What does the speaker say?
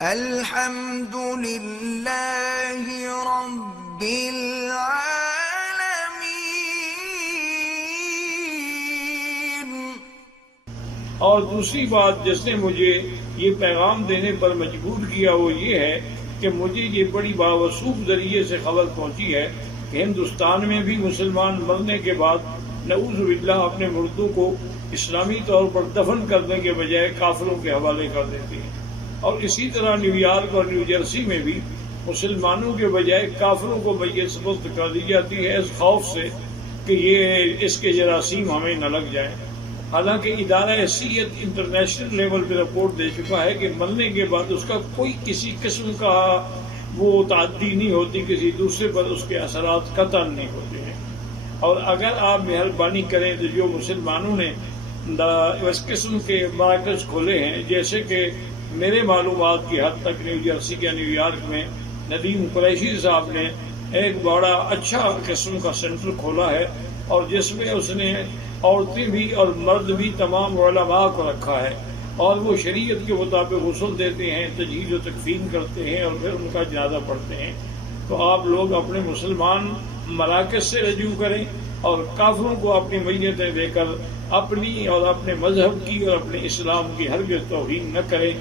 الحمد للہ رب العالمین۔ اور دوسری بات جس نے مجھے یہ پیغام دینے پر مجبور کیا وہ یہ ہے کہ مجھے یہ بڑی باوثوق ذریعے سے خبر پہنچی ہے کہ ہندوستان میں بھی مسلمان مرنے کے بعد نعوذ باللہ اپنے مردوں کو اسلامی طور پر دفن کرنے کے بجائے کافروں کے حوالے کر دیتے ہیں، اور اسی طرح نیو یارک اور نیو جرسی میں بھی مسلمانوں کے بجائے کافروں کو میت سپرد کر دی جاتی ہے اس خوف سے کہ یہ اس کے جراثیم ہمیں نہ لگ جائیں۔ حالانکہ ادارہ صحت انٹرنیشنل لیول پہ رپورٹ دے چکا ہے کہ مرنے کے بعد اس کا کوئی کسی قسم کا وہ تعدی نہیں ہوتی، کسی دوسرے پر اس کے اثرات قطعا نہیں ہوتے ہیں۔ اور اگر آپ مہربانی کریں تو جو مسلمانوں نے اس قسم کے مراکز کھولے ہیں، جیسے کہ میرے معلومات کی حد تک نیو جرسی یا نیو یارک میں ندیم قریشی صاحب نے ایک بڑا اچھا قسم کا سینٹر کھولا ہے، اور جس میں اس نے عورتیں بھی اور مرد بھی تمام علماء کو رکھا ہے، اور وہ شریعت کے مطابق غسل دیتے ہیں، تجہیز و تکفین کرتے ہیں، اور پھر ان کا جنازہ پڑھتے ہیں۔ تو آپ لوگ اپنے مسلمان مراکز سے رجوع کریں اور کافروں کو اپنی میتیں دے کر اپنی اور اپنے مذہب کی اور اپنے اسلام کی ہرگز توہین نہ کریں۔